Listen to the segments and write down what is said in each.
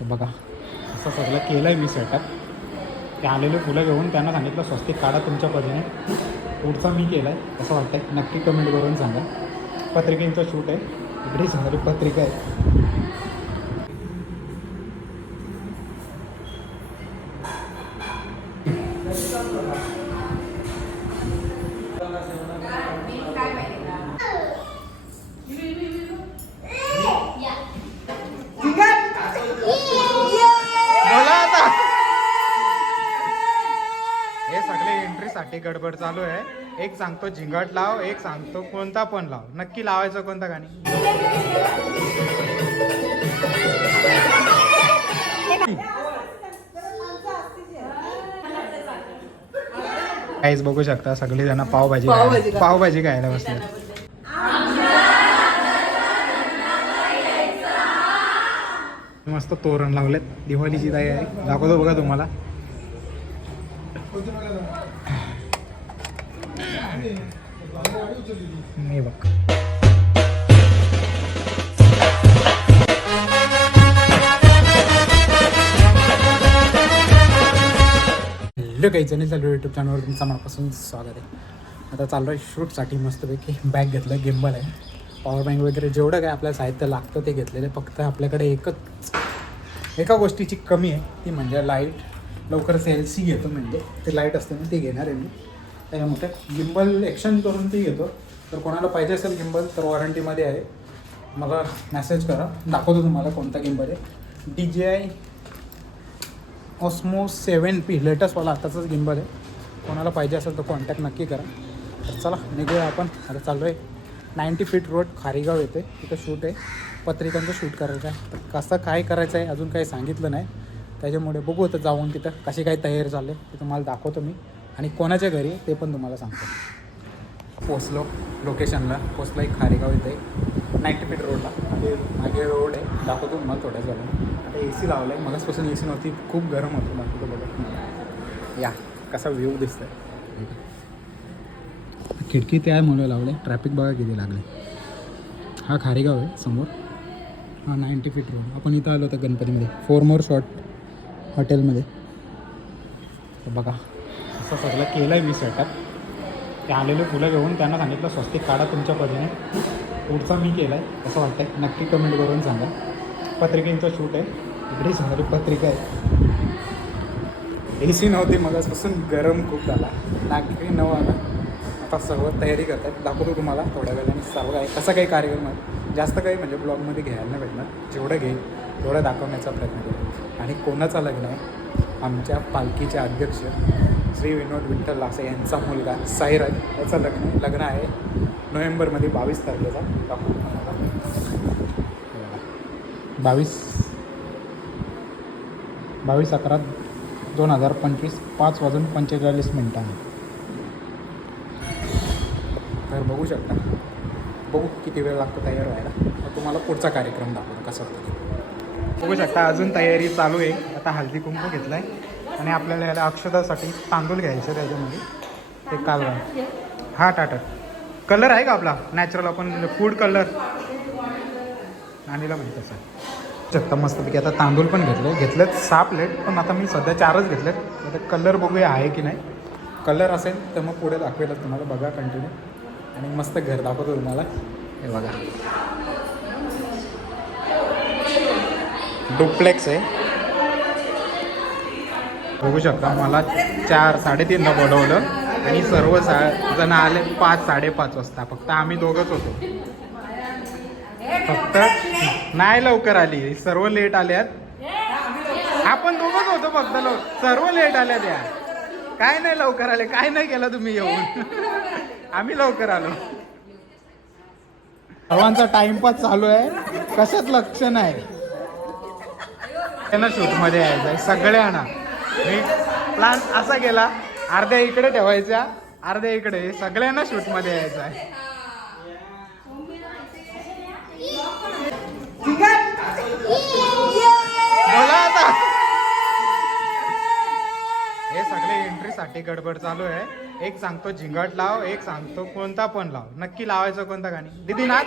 तर बघा असं सगळं केलं आहे मी सेटअप ते आलेले फुलं घेऊन त्यांना सांगितलं स्वस्तिक काढा तुमच्या परीने. पुढचा मी केला आहे असं वाटतं नक्की कमेंट करून सांगा. पत्रिकेचं शूट आहे. इकडे समोर पत्रिका आहे एंट्रीसाठी गडबड चालू आहे. एक सांगतो झिंगाट लाव एक सांगतो कोणता पण लाव. नक्की लावायचं कोणता गाणी? काहीच बघू शकता सगळे जण पावभाजी पावभाजी खायला बसले. मस्त तोरण लावलेत. दिवाळीची तयारी. दाखवतो बघा तुम्हाला. नाही बघ. हॅलो काही जणी चालू यूट्यूब चॅनलवर तुमचं मनापासून स्वागत आहे. आता चालू आहे शूटसाठी मस्तपैकी बॅग घेतलं गिंबल आहे. पॉवर बँक वगैरे जेवढं काय आपल्याला साहित्य लागतं ते घेतलेलं आहे. फक्त आपल्याकडे एकच एका गोष्टीची कमी आहे ती म्हणजे लाइट लवकरच एल सी घेतो म्हणजे. ते लाइट असते ना ती घेणार आहे मी. त्याच्यामुळे गिंबल एक्सचेंज करून ती घेतो. तर कोणाला पाहिजे असेल गिंबल तर वॉरंटीमध्ये आहे. मला मेसेज करा. दाखवतो तुम्हाला कोणता गिंबल आहे. D J I Osmo seven P लेटेस्टवाला आताचाच गिंबल आहे. कोणाला पाहिजे असेल तर कॉन्टॅक्ट नक्की करा. तर चला निघूया आपण. आता चाललो आहे नाईंटी फीट रोड खारीगाव येते. तिथं शूट आहे. पत्रिकांचं शूट करायचं आहे. तर कसं काय करायचं आहे अजून काही सांगितलं नाही. त्याच्यामुळे बघू आता जाऊन तिथं कशी काय तयारी झाले ते तुम्हाला दाखवतो मी. आणि कोणाच्या घरी ते पण तुम्हाला सांगतो. पोचलो लोकेशनला पोचला एक खारेगाव इथे. नाईंटी फीट रोडला. मागे मागे रोड आहे. दाखवतो तुम्हाला थोड्या झालं आता ए सी लावलं आहे मगाचपासून ए सी नव्हती. खूप गरम होतं. दाखवतो बघत या. कसा व्ह्यू आहे खिडकी त्या मुळे लावले. ट्रॅफिक बघा किती लागले. हा खारेगाव आहे समोर. हा नाईंटी फीट रोड. आपण इथं आलो होतं गणपतीमध्ये. फोर मोर शॉट हॉटेलमध्ये बघा. असं सगळं केलं आहे मी सेटअप ते आलेले फुलं घेऊन त्यांना सांगितलं स्वस्तिक काढा तुमच्या परीने. पुढचा मी केला आहे असं वाटतं नक्की कमेंट करून सांगा. पत्रिकेंचं शूट आहे. इकडे समोर पत्रिका आहे. ए सी नव्हती मगाचपासून गरम खूप झाला. नागरी नऊ आला आता सर्व तयारी करतात दाखवतो तुम्हाला थोड्या वेळाने सर्व आहे. कसं काही कार्यक्रम आहे? जास्त काही म्हणजे ब्लॉगमध्ये घ्यायला नाही भेटणार. जेवढं घेईल तेवढं दाखवण्याचा प्रयत्न करेल आणि कोणाचं लग्न आहे? आमच्या पालखीचे अध्यक्ष श्री विनोद विठ्ठल लासे यांचा मुलगा साईराज याचं लग्न लग्न आहे नोव्हेंबरमध्ये बावीस तारखेचा. बावीस बावीस अकरा दोन हजार पंचवीस पाच वाजून पंचेचाळीस मिनिटांनी तर बघू शकता. बघू किती वेळ लागतो तयार व्हायला. मग तुम्हाला पुढचा कार्यक्रम दाखवतो कसा होतो. बघू शकता अजून तयारी चालू आहे. आता हळदी कुंकू घेतला आहे आणि आपल्याला याला अक्षतासाठी तांदूळ घ्यायचे त्याच्यामध्ये. ते कालवा. हा टाटा. कलर आहे का आपला? नॅचरल आपण फूड कलर नानीला माहीत असं शकता मस्तपैकी आता तांदूळ पण घेतले. घेतलेत सहा प्लेट पण आता मी सध्या चारच घेतलेत. आता कलर बघूया आहे की नाही. कलर असेल तर मग पुढे दाखवेलच तुम्हाला. बघा कंटिन्यू आणि मस्त घर दाखवतो तुम्हाला. हे बघा. डुप्लेक्स आहे. बघू शकता मला चार साडेतीनला बोलवलं आणि सर्व सा जण आले पाच साडेपाच वाजता. फक्त आम्ही दोघंच होतो. फक्त नाही लवकर आली. सर्व लेट आल्यात. आपण दोघंच होतो फक्त लोक सर्व लेट आल्यात या काय नाही लवकर आले. काय नाही केलं तुम्ही येऊन. आम्ही लवकर आलो. सर्वांचा टाइमपास चालू आहे. कशात लक्ष नाही. त्यांना शूटमध्ये यायचं आहे सगळ्यांना. मी प्लॅन असा केला अर्ध्या इकडे ठेवायच्या अर्ध्या इकडे. सगळ्यांना शूटमध्ये यायचं आहे. बोला आता. हे सगळे एंट्रीसाठी गडबड चालू आहे. एक सांगतो झिंगाट लाव एक सांगतो कोणता पण लाव. नक्की लावायचं कोणता गाणी? दीदी नाच.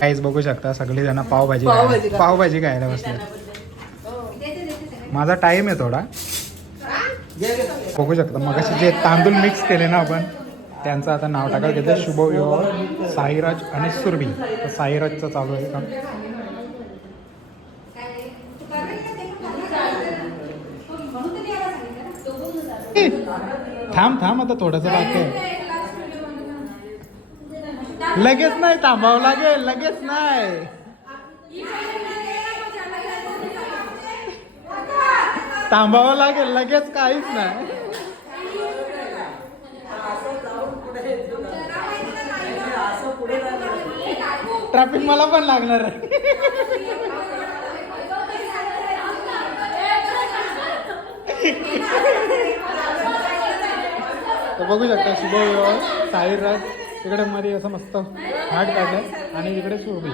काहीच बघू शकता सगळे जण पावभाजी पावभाजी खायला- पावभाजी खायला बसले. माझा टाइम आहे थोडा. बघू शकता मग जे तांदूळ मिक्स केले ना आपण त्यांचं आता नाव टाकायला घेतलं शुभविवाह साईराज आणि सुरभी. तर साईराजचं चालू आहे काम. थांब थांब आता थोडंसं बाकी आहे. लगेच नाही थांबावं लागेल लगेच नाही. थांबावं लागेल लगेच काहीच नाही. ट्रॅफिक मला पण लागणार आहे. बघू शकता शुभ साईराज इकडे मध्ये असं मस्त हाट काढलं आणि इकडे सुरभी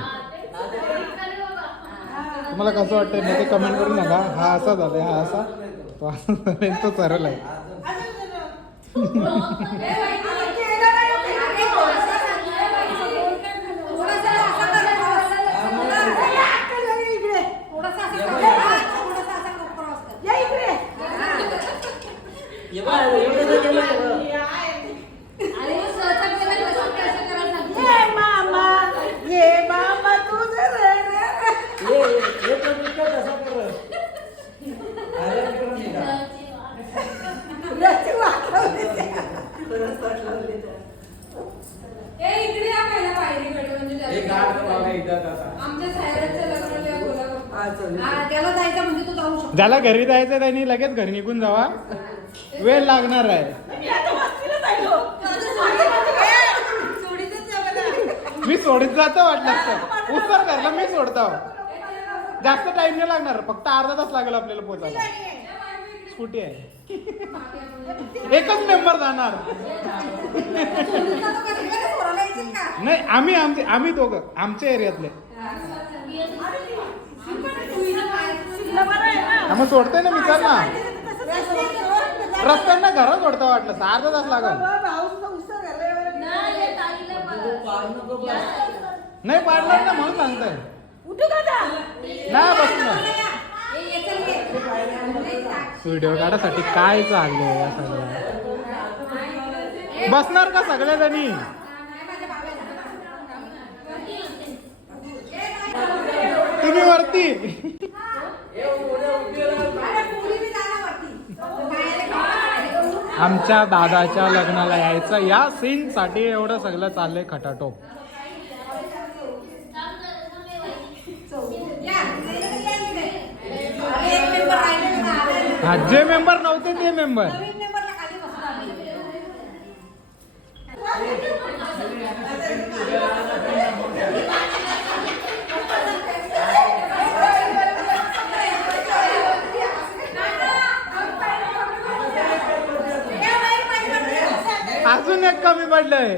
तुम्हाला कसं वाटतं नाही ते कमेंट करून सांगा. हा असा झालाय हा असा. तो असा तो सरळ आहे हे बघ, एवढं तर केलं आहे. ये, ये, ये पण इतकं कसं करत? अरे, इकडं नाही का? परत पाठ लावली तर. हे गाठ लावा इथं आता. आमच्या सायराच्या लग्नाला बोला हा, चल. हा, त्याला जायचं म्हणजे तो जाऊ शकतो. ज्याला घरी जायचं त्यांनी लगेच घरी निघून जावा. वेळ लागणार आहे. मी सोडीत जातो वाटलं तर उत्तर घरला मी सोडतो. जास्त टाइम नाही लागणार फक्त अर्धा तास लागेल आपल्याला पोचायला. स्कूटी आहे. एकच मेंबर जाणार. नाही आम्ही आमचे आम्ही दोघं आमच्या एरियातले हा, मग सोडतोय ना मी चल ना रस्त्यांना घरात सोडता वाटलं अर्धा तास लागल. बस. नाही पाडणार ना म्हणून सांगताय. नाही बसणार व्हिडिओ काढासाठी काय चाललंय या सगळं? बसणार का सगळ्या जणी तुम्ही वरती. आमच्या दादाच्या लग्नाला यायचं. या सीनसाठी एवढं सगळं चाललंय खटाटोप. हा जे मेंबर नव्हते ते मेंबर पडलंय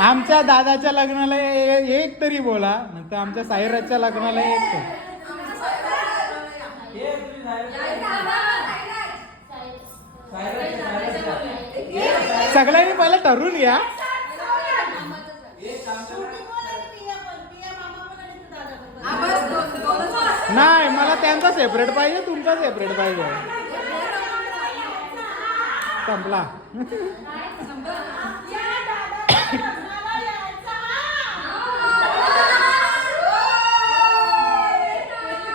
आमच्या दादाच्या लग्नाला एक तरी बोला नंतर आमच्या साईराजच्या लग्नाला एक सगळ्यांनी मला ठरवून घ्या नाही मला त्यांचा सेपरेट पाहिजे तुमचा सेपरेट पाहिजे. संपला.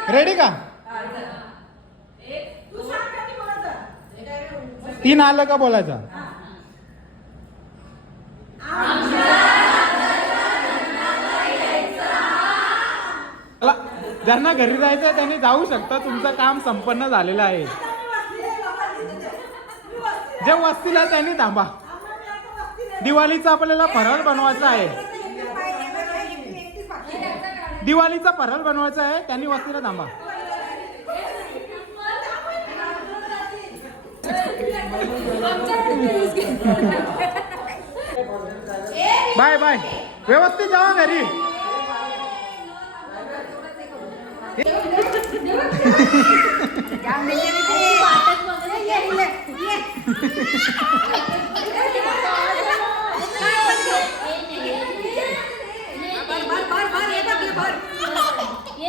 रेडी का? तीन आलं का बोलायचं? ज्यांना घरी जायचं त्यांनी जाऊ शकता. तुमचं काम संपन्न झालेलं आहे. जे वस्तीला आहे त्यांनी थांबा. दिवाळीचा आपल्याला फराळ बनवायचा आहे. दिवाळीचा फराळ बनवायचा आहे. त्यांनी वस्तीला थांबा. Bye bye. व्यवस्थित जावा घरी.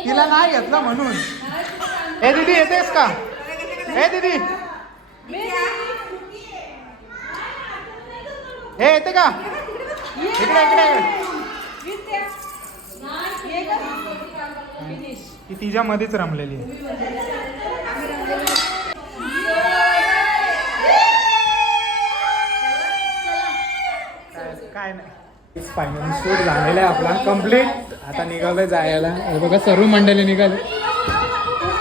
तिला नाही घेतलं म्हणून. ए दीदी येतेस का? ए दीदी. हे येते का? इकडे इकडे. ती तिच्या मध्येच रमलेली आहे. काय नाही. फायनल शूट झालेला आहे आपला. कंप्लीट आता निघालोय जायला. हे बघा सर्व मंडळी निघाले.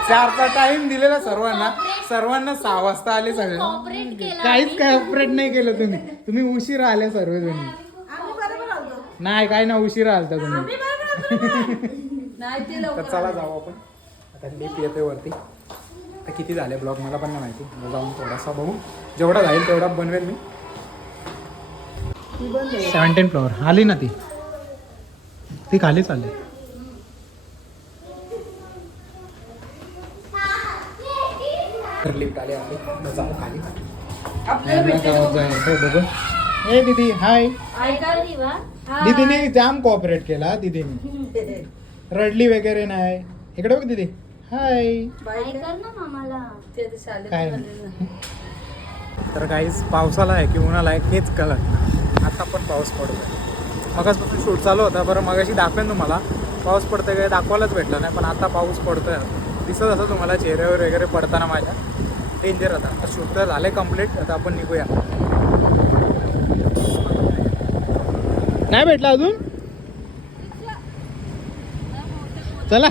चारचा टाइम दिलेला सर्वांना. सर्वांना सहा वाजता आले सगळे. काहीच काय ऑपरेट नाही केलं तुम्ही. तुम्ही उशीर आले सर्वजण. नाही काय ना उशीर आलता तुम्ही. तर चला जाऊ आपण. आता लिप येते वरती. आता किती झाले ब्लॉग मला पण नाही माहिती. जाऊन थोडासा बघू. जेवढा जाईल तेवढा बनवेल मी. सेवन्टीन फ्लोअर आली ना ती? ती खालीच आली. तर लिफ्ट आली आपली. जाऊ खाली. यांना गावात जायचं बघू ए दीदी हाय दीदीने जाम कोऑपरेट केला दीदीने. रडली वगैरे नाही. इकडे बघ दीदी. हाय काय नाही. तर काहीच पावसाला आहे की उन्हाला आहे हेच कळत. आता पण पाऊस पडतोय. मगासपासून शूट चालू होता. बरं मगाशी दाखवेन तुम्हाला. पाऊस पडतोय काय दाखवायलाच भेटलं नाही पण आता पाऊस पडतोय. दिसत असं तुम्हाला चेहऱ्यावर वगैरे पडताना माझ्या. डेंजर आता. शूट तर झालंय कंप्लीट आता आपण निघूया. नाही भेटला अजून? चला.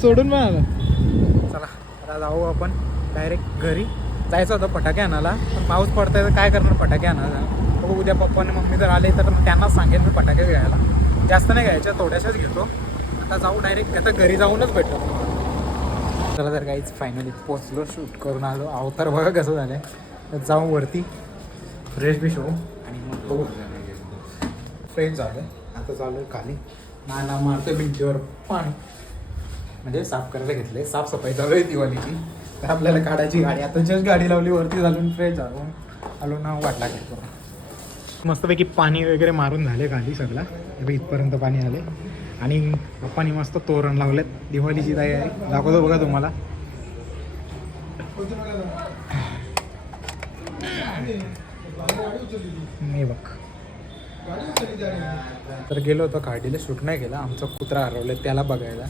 सोडून पण आलं. चला आता जाऊ आपण. डायरेक्ट घरी. जायचं होतं फटाके आणायला. पण पाऊस पडतोय तर काय करणार फटाके आणायला? बघू उद्या पप्पा आणि मम्मी जर आले तर मग त्यांनाच सांगेन मी फटाके घ्यायला. जास्त नाही घ्यायच्या थोड्याशाच घेतो. आता जाऊ डायरेक्ट आता घरी जाऊनच भेटतो चला तर काहीच फायनली पोचलो शूट करून आलो. अवतार बघा कसं झालं तर जाऊ वरती. फ्रेश बी शो आणि मग बघू. फ्रेश झालं. आता चालू आहे खाली. नाना मारतो भिंतीवर. पाणी म्हणजे साफ करायला घेतले. साफसफाई चालू आहे दिवाळीची. तर आपल्याला काढायची गाडी. आता जस्ट गाडी लावली वरती घालून फ्रेश झालून आलो ना वाटला घेतो मस्तपैकी पाणी वगैरे मारून झाले खाली सगळा. इथपर्यंत पाणी आले. आणि पप्पानी मस्त तोरण लावलेत. दिवाळीची तयारी दाखवतो बघा तुम्हाला. मी बघ. तर गेलो होतो खाडीला शूट नाही केला. आमचा कुत्रा हरवलं त्याला बघायला.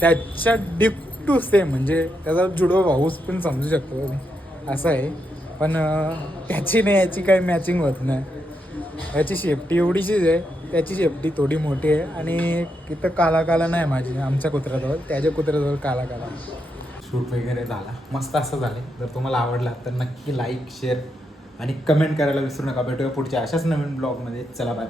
त्याच्या डिप टू सेम म्हणजे त्याचा जुडवा भाऊस पण समजू शकतो असं आहे. पण त्याची नाही याची काही मॅचिंग होत नाही. याची शेपटी एवढीशीच आहे. त्याची शेपटी थोडी मोठी आहे. आणि तिथं काला काला नाही माझी आमच्या कुत्र्याजवळ. त्याच्या कुत्र्याजवळ काला काला शूट वगैरे झाला. मस्त असं झालं जर तुम्हाला आवडला तर नक्की लाईक शेअर आणि कमेंट करायला विसरू नका. भेटूया पुढच्या अशाच नवीन ब्लॉगमध्ये. चला बाय